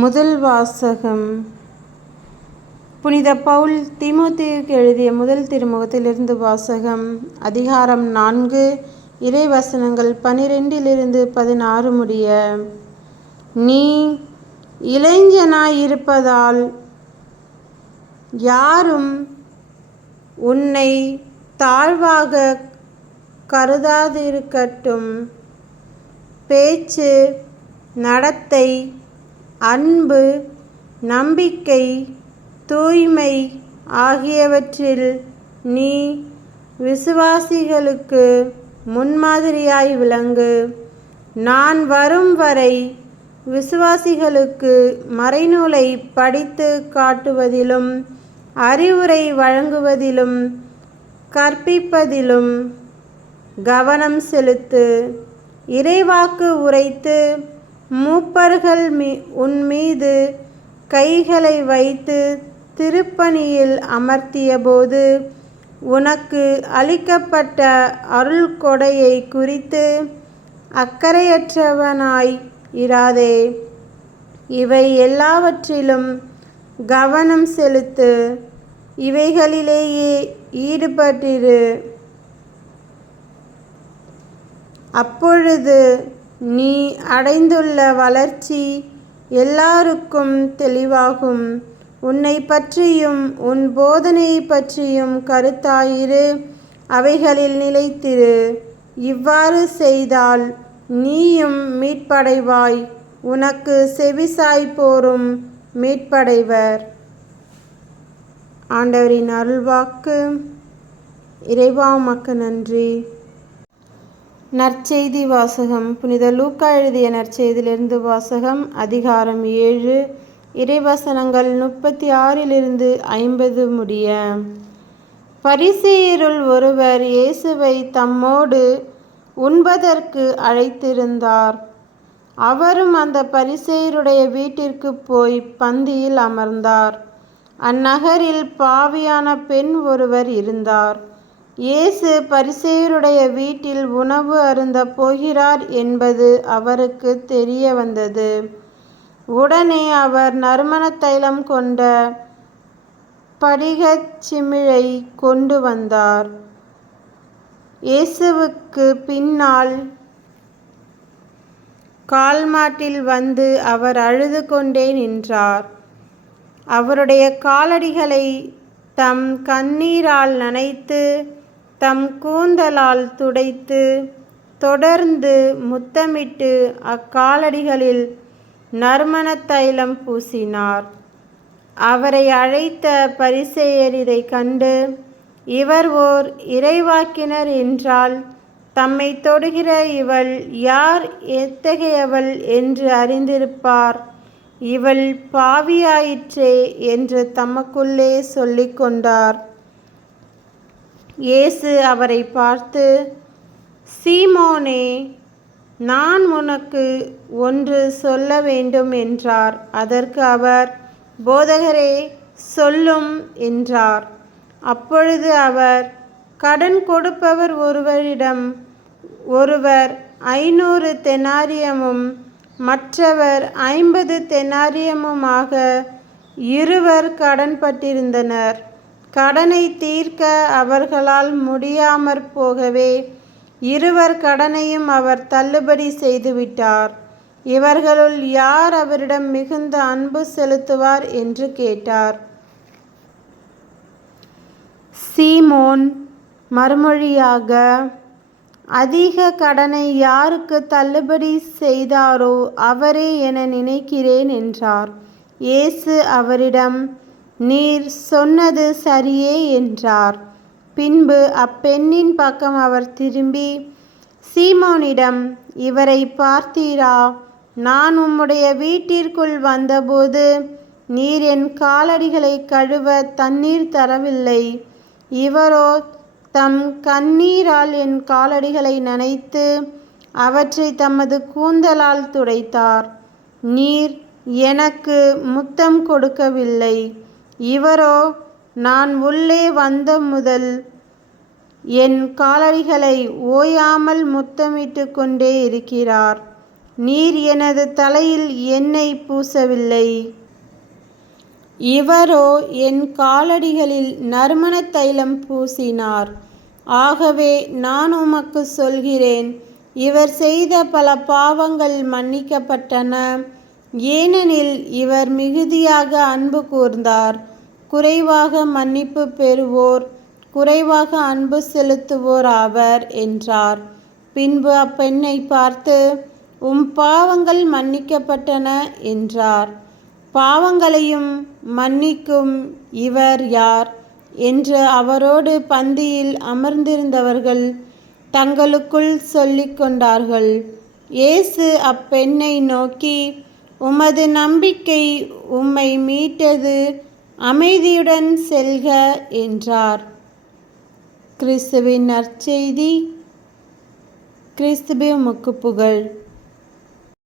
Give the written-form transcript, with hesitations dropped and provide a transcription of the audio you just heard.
முதல் வாசகம். புனித பவுல் தீமோத்தேயுவுக்கு எழுதிய முதல் திருமுகத்திலிருந்து வாசகம். அதிகாரம் 4, இறைவசனங்கள் 12-16 முடிய. நீ இளைஞனாயிருப்பதால் யாரும் உன்னை தாழ்வாக கருதாதிருக்கட்டும். பேச்சு, நடத்தை, அன்பு, நம்பிக்கை, தூய்மை ஆகியவற்றில் நீ விசுவாசிகளுக்கு முன்மாதிரியாய் விளங்கு. நான் வரும் வரை விசுவாசிகளுக்கு மறைநூலை படித்து காட்டுவதிலும் அறிவுரை வழங்குவதிலும் கற்பிப்பதிலும் கவனம் செலுத்து. இறைவாக்கு உரைத்து மூப்பர்கள் உன் மீது கைகளை வைத்து திருப்பணியில் அமர்த்தியபோது உனக்கு அளிக்கப்பட்ட அருள்கொடையை குறித்து அக்கறையற்றவனாய் இராதே. இவை எல்லாவற்றிலும் கவனம் செலுத்து. இவைகளிலேயே ஈடுபட்டிரு. அப்பொழுது நீ அடைந்துள்ள வளர்ச்சி எல்லாருக்கும் தெளிவாகும். உன்னை பற்றியும் உன் போதனையை பற்றியும் கருத்தாயிரு. அவைகளில் நிலைத்திரு. இவ்வாறு செய்தால் நீயும் மீட்படைவாய். உனக்கு செவிசாய்ப்போரும் மீட்படைவர். ஆண்டவரின் அருள்வாக்கு. இறைவா உமக்கு நன்றி. நற்செய்தி வாசகம். புனித லூக்கா எழுதிய நற்செய்தியிலிருந்து வாசகம். அதிகாரம் 7, இறைவசனங்கள் 36-50 முடிய. பரிசேயருள் ஒருவர் இயேசுவை தம்மோடு உண்பதற்கு அழைத்திருந்தார். அவரும் அந்த பரிசேயருடைய வீட்டிற்கு போய் பந்தியில் அமர்ந்தார். அந்நகரில் பாவியான பெண் ஒருவர் இருந்தார். இயேசு பரிசேயருடைய வீட்டில் உணவு அருந்தப் போகிறார் என்பது அவருக்கு தெரிய வந்தது. உடனே அவர் நறுமண தைலம் கொண்ட படிகச் சிமிழை கொண்டு வந்தார். இயேசுவுக்கு பின்னால் கால்மாட்டில் வந்து அவர் அழுது கொண்டே நின்றார். அவருடைய காலடிகளை தம் கண்ணீரால் நனைத்து தம் கூந்தலால் துடைத்து தொடர்ந்து முத்தமிட்டு அக்காலடிகளில் நறுமண தைலம் பூசினார். அவரை அழைத்த பரிசேயர் இதை கண்டு, இவர் ஓர் இறைவாக்கினர் என்றால் தம்மை தொடுகிற இவள் யார், எத்தகையவள் என்று அறிந்திருப்பார். இவள் பாவியாயிற்றே என்று தமக்குள்ளே சொல்லிக் கொண்டார். இயேசு அவரை பார்த்து, சீமோனே, நான் உனக்கு ஒன்று சொல்ல வேண்டும் என்றார். அதற்கு அவர், போதகரே, சொல்லும் என்றார். அப்பொழுது அவர், கடன் கொடுப்பவர் ஒருவரிடம் ஒருவர் 500 தெனாரியமும் மற்றவர் 50 தெனாரியமுமாக இருவர் கடன்பட்டிருந்தனர். கடனை தீர்க்க அவர்களால் முடியாமற் போகவே இருவர் கடனையும் அவர் தள்ளுபடி செய்துவிட்டார். இவர்களுள் யார் அவரிடம் மிகுந்த அன்பு செலுத்துவார் என்று கேட்டார். சீமோன் மறுமொழியாக, அதிக கடனை யாருக்கு தள்ளுபடி செய்தாரோ அவரே என நினைக்கிறேன் என்றார். இயேசு அவரிடம், நீர் சொன்னது சரியே என்றார். பின்பு அப்பெண்ணின் பக்கம் அவர் திரும்பி சீமோனிடம், இவரை பார்த்தீரா? நான் உம்முடைய வீட்டிற்குள் வந்தபோது நீர் என் காலடிகளை கழுவ தண்ணீர் தரவில்லை. இவரோ தம் கண்ணீரால் என் காலடிகளை நனைத்து அவற்றை தமது கூந்தலால் துடைத்தார். நீர் எனக்கு முத்தம் கொடுக்கவில்லை. இவரோ நான் உள்ளே வந்த முதல் என் காலடிகளை ஓயாமல் முத்தமிட்டு கொண்டே இருக்கிறார். நீர் எனது தலையில் எண்ணெய் பூசவில்லை. இவரோ என் காலடிகளில் நறுமண தைலம் பூசினார். ஆகவே நான் உமக்கு சொல்கிறேன், இவர் செய்த பல பாவங்கள் மன்னிக்கப்பட்டன, ஏனெனில் இவர் மிகுதியாக அன்பு கூர்ந்தார். குறைவாக மன்னிப்பு பெறுவோர் குறைவாக அன்பு செலுத்துவோர் ஆவர் என்றார். பின்பு அப்பெண்ணை பார்த்து, உம் பாவங்கள் மன்னிக்கப்பட்டன என்றார். பாவங்களையும் மன்னிக்கும் இவர் யார் என்று அவரோடு பந்தியில் அமர்ந்திருந்தவர்கள் தங்களுக்குள் சொல்லிக் கொண்டார்கள். இயேசு அப்பெண்ணை நோக்கி, உமது நம்பிக்கை உம்மை மீட்டது, அமைதியுடன் செல்க என்றார். கிறிஸ்துவின் நற்செய்தி. கிறிஸ்துவே உமக்கு புகழ்.